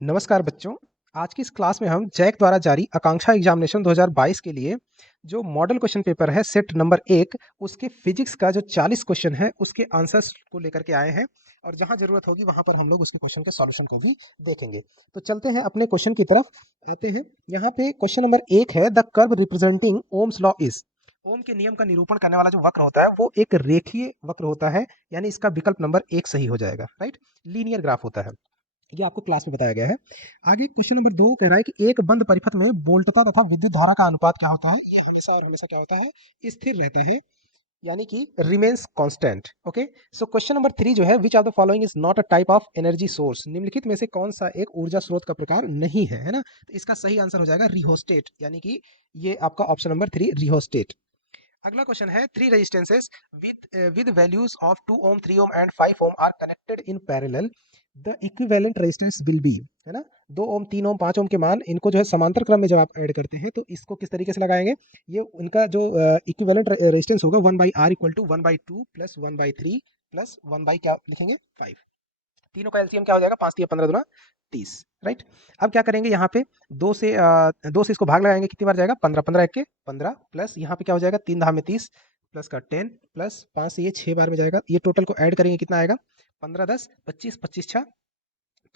नमस्कार बच्चों। आज की इस क्लास में हम जैक द्वारा जारी आकांक्षा एग्जामिनेशन 2022 के लिए जो मॉडल क्वेश्चन पेपर है सेट नंबर 1 उसके फिजिक्स का जो 40 क्वेश्चन है उसके आंसर्स को लेकर के आए हैं और जहां जरूरत होगी वहां पर हम लोग उसके क्वेश्चन के सॉल्यूशन को भी देखेंगे। तो चलते हैं अपने क्वेश्चन की तरफ आते हैं। यहाँ पे क्वेश्चन नंबर 1 है the curve representing ohm's law is. Ohm के नियम का निरूपण करने वाला जो वक्र होता है वो एक रेखीय वक्र होता है, यानी इसका विकल्प नंबर 1 सही हो जाएगा। राइट, लीनियर ग्राफ होता है, ये आपको क्लास में बताया गया है। आगे क्वेश्चन नंबर 2 कह रहा है कि एक बंद परिपथ में वोल्टता तथा विद्युत धारा का अनुपात क्या होता है। ये हमेशा और हमेशा क्या होता है, स्थिर रहता है, यानी कि remains constant. Okay, so question number 3 जो है, which of the following is not a type of energy source. निम्नलिखित में से कौन सा एक ऊर्जा स्रोत का प्रकार नहीं है, है ना। तो इसका सही आंसर हो जाएगा रिहोस्टेट, यानी कि ये आपका ऑप्शन नंबर 3 रिहोस्टेट। अगला क्वेश्चन है three resistances with values of 2 ohm 3 ohm and 5 ohm are connected in parallel, the equivalent resistance will be, है ना। 2 ओम 3 ओम 5 ओम के मान इनको जो है समांतर क्रम में जब आप ऐड करते हैं तो इसको किस तरीके से लगाएंगे। ये उनका जो इक्विवेलेंट रेजिस्टेंस होगा 1/r equal to 1/2 plus 1/3 plus 1 क्या लिखेंगे 5। तीनों का एलसीएम क्या हो जाएगा, 5 3 15 दूना 30। राइट, अब क्या करेंगे यहाँ पे दो से इसको भाग लगाएंगे, कितनी बार जाएगा 15, 15 एक के 15 प्लस यहाँ पे क्या हो जाएगा 3 धाम में 30 प्लस का 10 प्लस 5 से ये 6 बार में जाएगा। ये टोटल को ऐड करेंगे कितना आएगा 15 10 25 25 6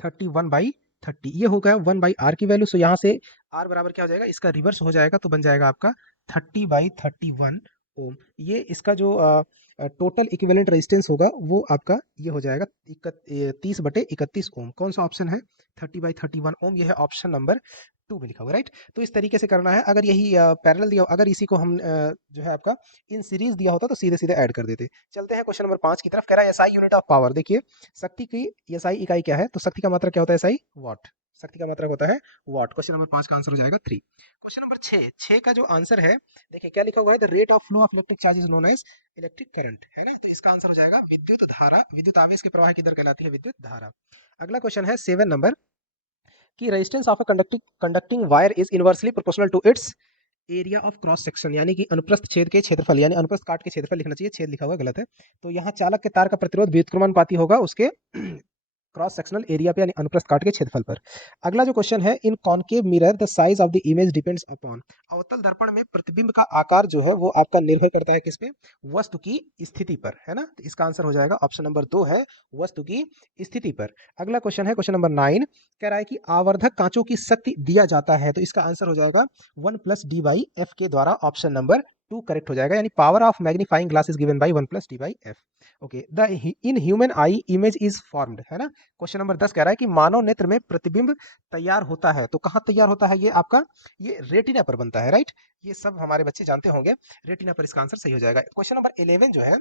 31/30। ये हो गया 1/r की वैल्यू। सो यहाँ से r बराबर क्या हो जाएगा, इसका रिवर्स हो जाएगा तो बन जाएगा आपका 30/31 ओम। ये इसका जो टोटल इक्विवेलेंट रेजिस्टेंस होगा वो आपका ये हो जाएगा 30/31 ओम। कौन सा ऑप्शन है 30/31 ओम, ये है ऑप्शन नंबर 2 में लिखा हुआ। राइट, तो इस तरीके से करना है। अगर यही पैरेलल दिया, अगर इसी को हम जो है आपका इन सीरीज दिया होता तो सीधे सीधे ऐड कर देते। चलते हैं क्वेश्चन नंबर 5 की तरफ। कह रहा है एसआई यूनिट ऑफ पावर। देखिए शक्ति की एसआई इकाई क्या है, तो शक्ति का मात्रक क्या होता है एसआई वाट। शक्ति का मात्रक होता है वाट। क्वेश्चन नंबर 5 का आंसर हो जाएगा 3। क्वेश्चन नंबर 6 का जो आंसर है, देखिए क्या लिखा हुआ है, the rate of flow of electric charge is known as electric current, है ना। तो इसका आंसर हो जाएगा विद्युत धारा। विद्युत आवेश के प्रवाह की दर कहलाती है विद्युत धारा। अगला क्वेश्चन है 7 नंबर, कि resistance of a conducting wire is inversely proportional to its area of cross section, यानी कि अनुप्रस्थ छेद के क्षेत्रफल, यानी अनुप्रस्थ काट के क्षेत्रफल लिखना चाहिए, छेद लिखा हुआ गलत है। तो यहाँ चालक के तार का प्रतिरोध व्युत्क्रमानुपाती होगा उसके क्रॉस सेक्शनल एरिया पे, यानी अनुप्रस्थ काट के क्षेत्रफल पर। अगला जो क्वेश्चन है, in concave mirror the size of the image depends upon. अवतल दर्पण में प्रतिबिंब का आकार जो है वो आपका निर्भर करता है किस पे, वस्तु की स्थिति पर, है ना। तो इसका आंसर हो जाएगा ऑप्शन नंबर 2 है वस्तु की स्थिति पर। अगला क्वेश्चन है क्वेश्चन नंबर 9, कह रहा है कि आवर्धक कांचों की शक्ति दिया जाता है, तो इसका आंसर हो जाएगा 1 + d/f के द्वारा। ऑप्शन नंबर 2 करेक्ट हो जाएगा, यानी power of magnifying glass is given by 1 + d/f। Okay, the in human I image is formed, है ना। क्वेश्चन नंबर 10 कह रहा है कि मानव नेत्र में प्रतिबिंब तैयार होता है, तो कहाँ तैयार होता है, ये आपका ये रेटिना पर बनता है। राइट, ये सब हमारे बच्चे जानते होंगे, रेटिना पर इसका आंसर सही हो जाएगा। क्वेश्चन नंबर 11 जो है,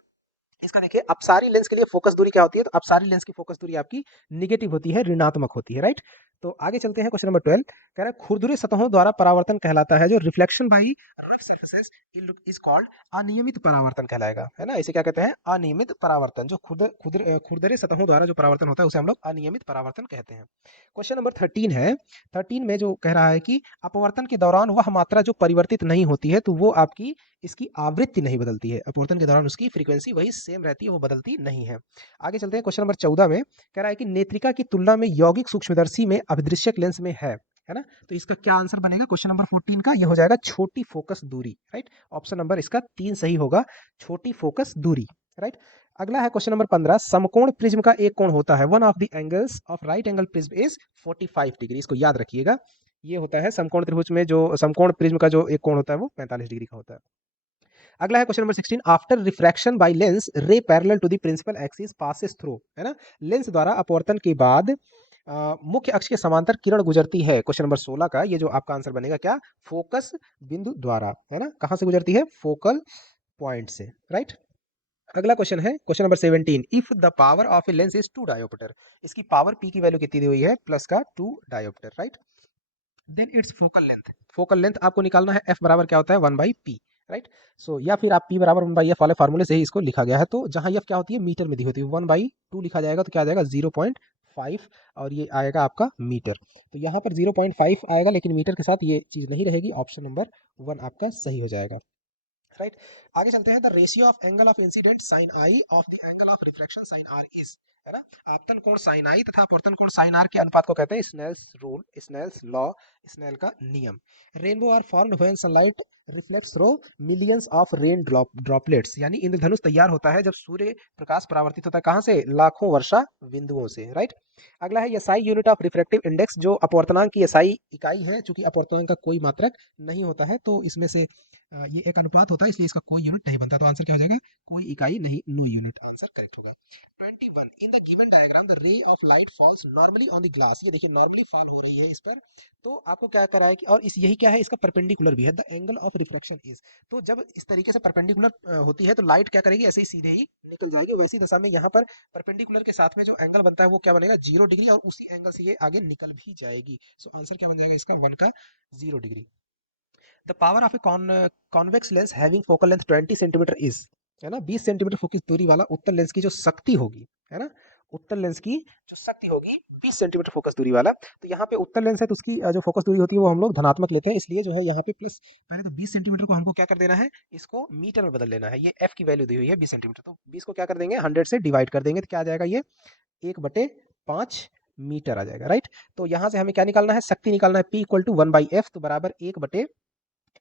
इसका देखिए अपसारी लेंस के लिए फोकस दूरी क्या होती है, तो अपसारी लेंस की फोकस दूरी आपकी निगेटिव होती है, ऋणात्मक होती है। राइट, तो आगे चलते हैं क्वेश्चन नंबर 12, कह रहा है खुरदुरे सतहों द्वारा परावर्तन कहलाता है जो reflection by rough surfaces is called अनियमित परावर्तन कहलाएगा, है ना। इसे क्या कहते हैं, अनियमित परावर्तन। जो खुरदरे सतहों द्वारा जो परावर्तन होता है उसे हम लोग अनियमित परावर्तन कहते हैं। क्वेश्चन नंबर 13 है, 13 में जो कह रहा है कि अपवर्तन के दौरान वह मात्रा जो परिवर्तित नहीं होती है तो वो आपकी इसकी आवृत्ति नहीं बदलती है। अपवर्तन के दौरान उसकी फ्रीक्वेंसी वही सेम रहती है, वो बदलती नहीं है। आगे चलते हैं क्वेश्चन नंबर 14 में, कह रहा है कि नेत्रिका की तुलना में यौगिक सूक्ष्मदर्शी में अभिदृश्यक लेंस में है ना। तो इसका क्या आंसर बनेगा क्वेश्चन नंबर 14 का, ये हो जाएगा छोटी फोकस दूरी। राइट, ऑप्शन नंबर इसका 3 सही होगा, छोटी फोकस दूरी। राइट, अगला है क्वेश्चन नंबर 15, समकोण प्रिज्म का एक कोण होता है, one of the angles of right angle prism is 45 degree. इसको याद रखिएगा, ये होता है समकोण त्रिभुज में जो समकोण प्रिज्म का जो एक कोण होता है वो 45 डिग्री का होता है। अगला है question number 16, after refraction by lens ray parallel to the principal axis passes through, है ना। लेंस द्वारा अपवर्तन के बाद मुख्य अक्ष के समांतर किरण गुजरती है। क्वेश्चन नंबर 16 का ये जो आपका आंसर बनेगा क्या, फोकस बिंदु द्वारा, है ना। कहां से गुजरती है, फोकल पॉइंट से। राइट, अगला क्वेश्चन है question number 17, if the power of a lens is 2 dioptre. इसकी पावर पी की वैल्यू कितनी दी हुई है, प्लस का 2 dioptre. Right, then its focal length. Focal length आपको निकालना है, एफ बराबर क्या होता है 1/p। राइट, सो या फिर आप p बराबर 1/f वाले फार्मूले से ही इसको लिखा गया है। तो जहां f क्या होती है, मीटर में दी होती है, 1/2 लिखा जाएगा तो क्या आ जाएगा 0.5, और ये आएगा आपका मीटर। तो यहाँ पर 0.5 आएगा, लेकिन मीटर के साथ ये चीज नहीं रहेगी। ऑप्शन नंबर 1 आपका सही हो जाएगा। राइट, आगे चलते हैं, the ratio of angle of incident sine I of the angle of reflection sine R is. है ना। आपतन कोण साइन आई तथा अपवर्तन कोण साइन आर के अनुपात को कहते हैं Snell's rule, Snell's law, Snell का नियम। Rainbow are formed when sunlight reflects through millions of rain droplets, यानी इंद्रधनुष तैयार होता है जब सूर्य प्रकाश परावर्तित होता है कहाँ से, लाखों वर्षा बिंदुओं से, राइट। अगला है SI unit of refractive index, जो अपवर्तनांक की एसआई इकाई है, चूंकि अपवर्तनांक का कोई मात्रक नहीं होता है तो इसमें से ये एक अनुपात होता है, इसलिए इसका कोई यूनिट नहीं बनता, तो आंसर क्या हो जाएगा, कोई इकाई नहीं, नो यूनिट, आंसर करेक्ट होगा। 21 in the given diagram the ray of light falls normally on the glass, ये देखिए नॉर्मली फॉल हो रही है इस पर, तो आपको क्या करा है कि, और इस यही क्या है, इसका परपेंडिकुलर भी है, the angle of refraction is, तो जब इस तरीके से परपेंडिकुलर होती है तो लाइट क्या करेगी, ऐसे ही सीधे ही निकल जाएगी, वैसी दशा में यहाँ पर परपेंडिकुलर के साथ में जो एंगल बनता है वो क्या बनेगा, 0 डिग्री, और उसी एंगल से ये आगे निकल भी जाएगी, सो आंसर क्या बन जाएगा इसका, 1 का 0 degree. The power of a convex lens having focal length 20 centimetre is, है ना, 20 सेंटीमीटर फोकस दूरी वाला उत्तल लेंस की जो शक्ति होगी, है ना, उत्तल लेंस की जो शक्ति होगी 20 सेंटीमीटर फोकस दूरी वाला, तो यहाँ पे उत्तल लेंस है तो उसकी जो फोकस दूरी होती है वो हम लोग धनात्मक लेते हैं, इसलिए जो है यहाँ पे प्लस, पहले तो 20 सेंटीमीटर को हमको क्या कर देना है, इसको मीटर में बदल लेना है, ये एफ की वैल्यू दी हुई है 20 सेंटीमीटर, तो 20 को क्या कर देंगे 100 से डिवाइड कर देंगे, तो क्या आ जाएगा ये 1/5 मीटर आ जाएगा, राइट। तो यहाँ से हमें क्या निकालना है, शक्ति निकालना है, P इक्वल टू 1/f, तो बराबर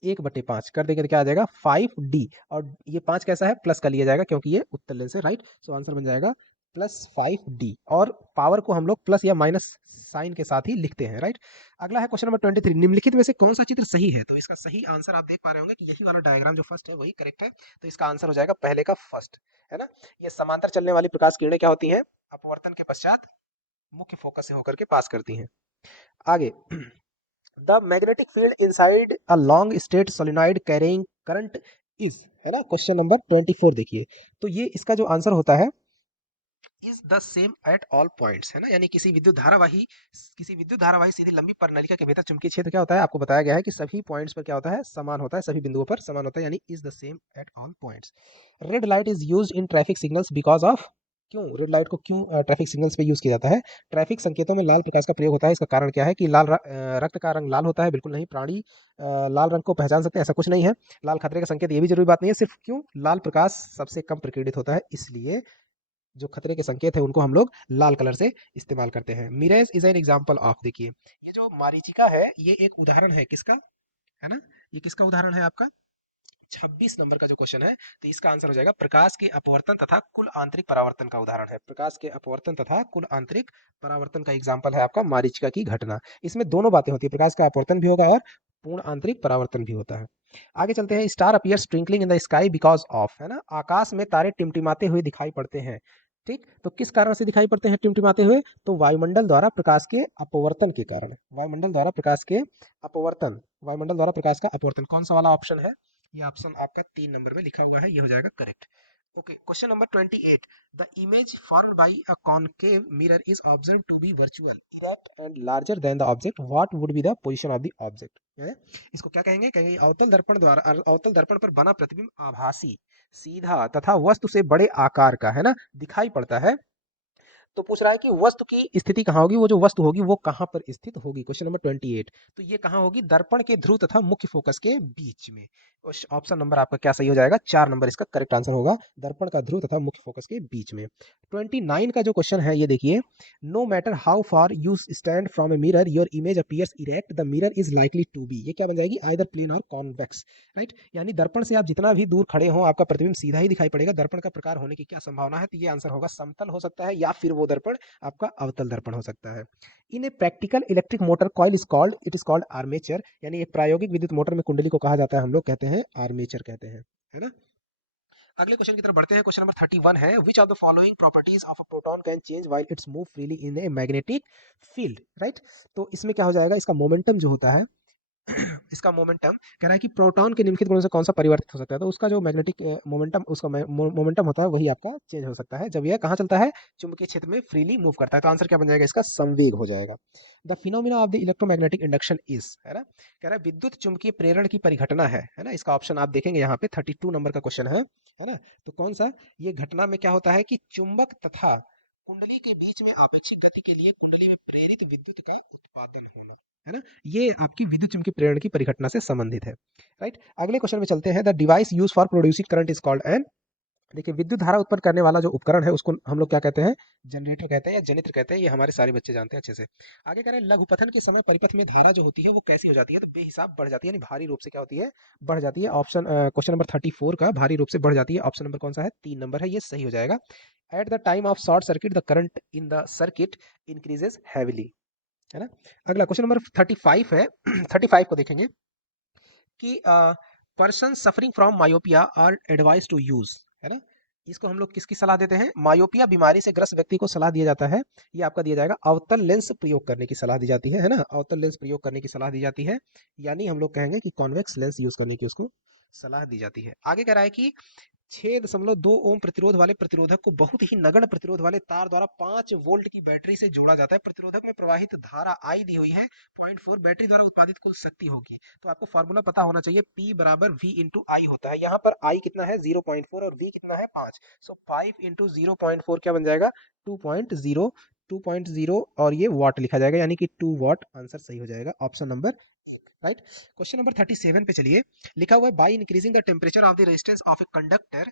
1/5 कर देंगे तो क्या आ जाएगा 5d, और ये 5 कैसा है, प्लस का लिया जाएगा क्योंकि ये उत्तर लेंस है, राइट, सो आंसर बन जाएगा +5d, और पावर को हम लोग प्लस या माइनस साइन के साथ ही लिखते हैं, राइट। अगला है क्वेश्चन नंबर 23, निम्नलिखित में से कौन सा चित्र सही है, तो इसका सही आंसर आप देख पा रहे होंगे कि यही वाला डायग्राम जो फर्स्ट है वही करेक्ट है, तो इसका आंसर हो जाएगा पहले का फर्स्ट, है ना। ये समांतर चलने वाली प्रकाश किरणें क्या होती हैं, अपवर्तन के पश्चात मुख्य फोकस से होकर के पास करती हैं। आगे the magnetic field inside a long straight solenoid carrying current is, है ना, क्वेश्चन नंबर 24 देखिए, तो ये इसका जो आंसर होता है is the same at all points, है ना, यानी किसी विद्युत धारावाही सीधी लंबी परिनलिका के भीतर चुंबकीय क्षेत्र क्या होता है, आपको बताया गया है कि सभी पॉइंट्स पर क्या होता है, समान होता है, सभी बिंदुओं पर समान होता है, यानी is the same at all points. Red light is used in traffic signals because of, क्यों रेड लाइट को क्यों ट्रैफिक सिग्नल्स पे यूज किया जाता है, ट्रैफिक संकेतों में लाल प्रकाश का प्रयोग होता है, इसका कारण क्या है कि रक्त का रंग लाल होता है, बिल्कुल नहीं, प्राणी लाल रंग को पहचान सकते हैं, ऐसा कुछ नहीं है, लाल खतरे का संकेत, ये भी जरूरी बात नहीं है, सिर्फ क्यों लाल प्रकाश सबसे कम प्रकीर्णित होता है, इसलिए जो खतरे के संकेत है उनको हम लोग लाल कलर से इस्तेमाल करते हैं। Mirage is an example of, देखिए ये जो मारीचिका है ये एक उदाहरण है किसका, है ना, ये किसका उदाहरण है आपका 26 नंबर का जो क्वेश्चन है, तो इसका आंसर हो जाएगा प्रकाश के अपवर्तन तथा कुल आंतरिक परावर्तन का उदाहरण है, प्रकाश के अपवर्तन तथा कुल आंतरिक परावर्तन का एग्जाम्पल है आपका मारीचिका की घटना, इसमें दोनों बातें होती है, प्रकाश का अपवर्तन भी होगा और पूर्ण आंतरिक परावर्तन भी होता है। आगे चलते हैं, star appears twinkling in the sky because of, है ना, आकाश में तारे टिमटिमाते हुए दिखाई पड़ते हैं, ठीक, तो किस कारण से दिखाई पड़ते हैं टिमटिमाते हुए, तो वायुमंडल द्वारा प्रकाश के अपवर्तन के कारण, वायुमंडल द्वारा प्रकाश के अपवर्तन, वायुमंडल द्वारा प्रकाश का अपवर्तन, कौन सा वाला ऑप्शन है, ये ऑप्शन आपका 3 नंबर में लिखा हुआ है, ये हो जाएगा correct. Okay, question number 28, the image formed by a concave mirror is observed to be virtual erect and larger than the object, what would be the position of the object, इसको क्या कहेंगे, कहेंगे अवतल दर्पण द्वारा, अवतल दर्पण पर बना प्रतिबिंब आभासी, सीधा तथा वस्तु से बड़े आकार का, है ना, दिखाई पड़ता है, तो पूछ रहा है कि वस्तु की स्थिति कहाँ होगी, वो जो वस्तु होगी वो कहाँ पर स्थित होगी, क्वेश्चन नंबर 28, तो ये कहाँ होगी, दर्पण के ध्रुव तथा मुख्य फोकस के बीच में, ऑप्शन नंबर आपका क्या सही हो जाएगा, 4 नंबर इसका करेक्ट आंसर होगा, दर्पण का ध्रुव तथा मुख्य फोकस के बीच में। 29 का जो क्वेश्चन है ये देखिए, no matter how far you stand from a mirror your image appears erect, the mirror is likely to be, ये क्या बन जाएगी, आइदर प्लेन और कॉन्वेक्स, राइट, यानी दर्पण से आप जितना भी दूर खड़े हो आपका प्रतिबिंब सीधा ही दिखाई पड़ेगा, दर्पण का प्रकार होने की क्या संभावना है, तो ये आंसर होगा समतल हो सकता है या फिर वो दर्पण आपका अवतल दर्पण हो सकता है। In a practical electric motor coil is called, it is called armature, यानी एक प्रायोगिक विद्युत मोटर में कुंडली को कहा जाता है, हम लोग कहते हैं आर्मेचर कहते हैं, है ना। अगले क्वेश्चन की तरफ बढ़ते हैं, क्वेश्चन नंबर 31 है, which of the following properties of a proton can change while it's move freely in a magnetic field, right, तो इसमें क्या हो जाएगा, इसका मोमेंटम जो होता है इसका मोमेंटम कह रहा है कि प्रोटॉन के निम्नलिखित गुणों से कौन सा परिवर्तित हो सकता है, तो उसका जो मैग्नेटिक मोमेंटम, उसका मोमेंटम होता है वही आपका चेंज हो सकता है जब यह कहाँ चलता है, चुंबकीय क्षेत्र में फ्रीली मूव करता है, तो आंसर क्या बन जाएगा इसका, संवेग हो जाएगा। The phenomena of the electromagnetic induction is, है ना, कह रहा है विद्युत चुंबकीय प्रेरण की परिघटना है ना, इसका ऑप्शन आप देखेंगे यहाँ पे 32 नंबर का क्वेश्चन है ना, तो कौन सा, ये घटना में क्या होता है कि चुंबक तथा कुंडली के बीच में आपेक्षिक गति के लिए कुंडली में प्रेरित विद्युत का उत्पादन होना, है ना, ये आपकी विद्युत चुम्बकीय प्रेरण की परिघटना से संबंधित है, राइट। अगले क्वेश्चन में चलते हैं, the device use for producing current is called an देखिए विद्युत धारा उत्पन्न करने वाला जो उपकरण है उसको हम लोग क्या कहते हैं, जनरेटर कहते हैं या जनित्र कहते हैं, ये हमारे सारे बच्चे जानते हैं अच्छे से। आगे कह रहे हैं लघुपथन के समय परिपथ में धारा जो होती है वो कैसी हो जाती है, तो बेहिसाब बढ़ जाती है, यानी भारी रूप से क्या होती है, बढ़ जाती है। ऑप्शन क्वेश्चन नंबर 34 का भारी रूप से बढ़ जाती है, ऑप्शन नंबर कौन सा है, 3 नंबर है, ये सही हो जाएगा। At the time of short circuit the current in the circuit increases heavily, है ना। अगला क्वेश्चन नंबर 35 है। 35 को देखेंगे कि person suffering from myopia are advise to use, है ना। इसको हम लोग किसकी सलाह देते हैं, मायोपिया बीमारी से ग्रस्त व्यक्ति को सलाह दिया जाता है। ये आपका दिया जाएगा अवतल लेंस प्रयोग करने की सलाह दी जाती है ना, अवतल लेंस प्रयोग करने की सलाह दी जाती है, यानी हम लोग कहेंगे कि कॉन्वेक्स लेंस यूज करने की उसको सलाह दी जाती है। आगे कह रहा है कि 6.2 ओम प्रतिरोध वाले प्रतिरोधक को बहुत ही नगण्य प्रतिरोध वाले तार द्वारा 5 वोल्ट की बैटरी से जोड़ा जाता है। प्रतिरोधक में प्रवाहित धारा आई दी हुई है 0.4, बैटरी द्वारा उत्पादित कुल शक्ति होगी। तो आपको फॉर्मूला पता होना चाहिए, P बराबर V इंटू आई होता है। यहाँ पर I कितना है 0.4 और V कितना है 5, सो 5 इंटू 0.4 क्या बन जाएगा 2.0, 2.0 और ये वाट लिखा जाएगा, यानी कि 2 वाट। आंसर सही हो जाएगा ऑप्शन नंबर एक, राइट। क्वेश्चन नंबर 37 पे चलिए। लिखा हुआ है by increasing the temperature of the resistance of a conductor,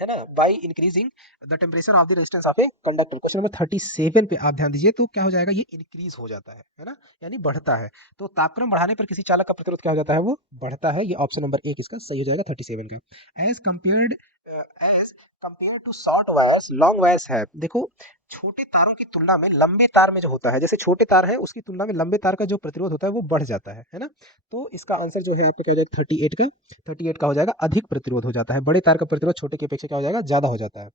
है ना, by increasing the temperature of the resistance of a conductor. Question number 37 पे आप ध्यान दीजिए, तो क्या हो जाएगा, ये इंक्रीज हो जाता है ना, यानी बढ़ता है। तो तापक्रम बढ़ाने पर किसी चालक का प्रतिरोध क्या हो जाता है, वो बढ़ता है। ये ऑप्शन नंबर एक इसका सही हो जाएगा 37 का। As compared as compare to short wires long wires है, देखो छोटे तारों की तुलना में लंबे तार में जो होता है, जैसे छोटे तार है उसकी तुलना में लंबे तार का जो प्रतिरोध होता है वो बढ़ जाता है ना। तो इसका आंसर जो है आपका क्या हो जाएगा 38 का, 38 का हो जाएगा, अधिक प्रतिरोध हो जाता है। बड़े तार का प्रतिरोध छोटे की अपेक्षा क्या हो जाएगा, ज्यादा हो जाता है।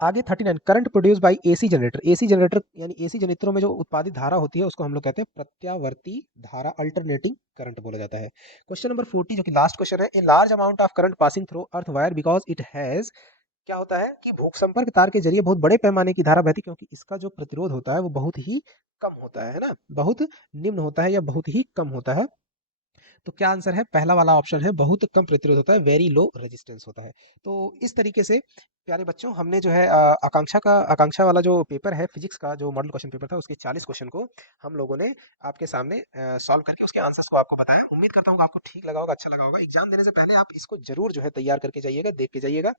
आगे 39 current produce by AC generator, AC generator यानी एसी जनरेटरों में जो उत्पादित धारा होती है उसको हम लोग कहते हैं प्रत्यावर्ती धारा, अल्टरनेटिंग करंट बोला जाता है। क्वेश्चन नंबर 40 जो कि लास्ट क्वेश्चन है, a large amount of current passing through earth wire because it has, क्या होता है कि भूख संपर्क तार के जरिए बहुत बड़े पैमाने की धारा बहती, क्योंकि इसका जो प्रतिरोध होता है वो बहुत ही कम होता है ना, बहुत निम्न होता है या बहुत ही कम होता है। तो क्या आंसर है, पहला वाला ऑप्शन है, बहुत कम प्रतिरोध होता है, वेरी लो रेजिस्टेंस होता है। तो इस तरीके से प्यारे बच्चों हमने जो है आकांक्षा वाला जो पेपर है फिजिक्स का, जो मॉडल क्वेश्चन पेपर था, उसके 40 क्वेश्चन को हम लोगों ने आपके सामने सॉल्व करके उसके आंसर्स को आपको बताया। उम्मीद करता हूँ कि आपको ठीक लगा होगा, अच्छा लगा होगा। एग्जाम देने से पहले आप इसको जरूर जो है तैयार करके जाइएगा, देख के जाइएगा।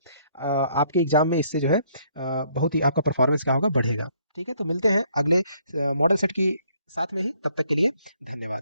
आपके एग्जाम में इससे जो है बहुत ही आपका परफॉर्मेंस क्या होगा, बढ़ेगा। ठीक है, तो मिलते हैं अगले मॉडल सेट के साथ में, तब तक के लिए धन्यवाद।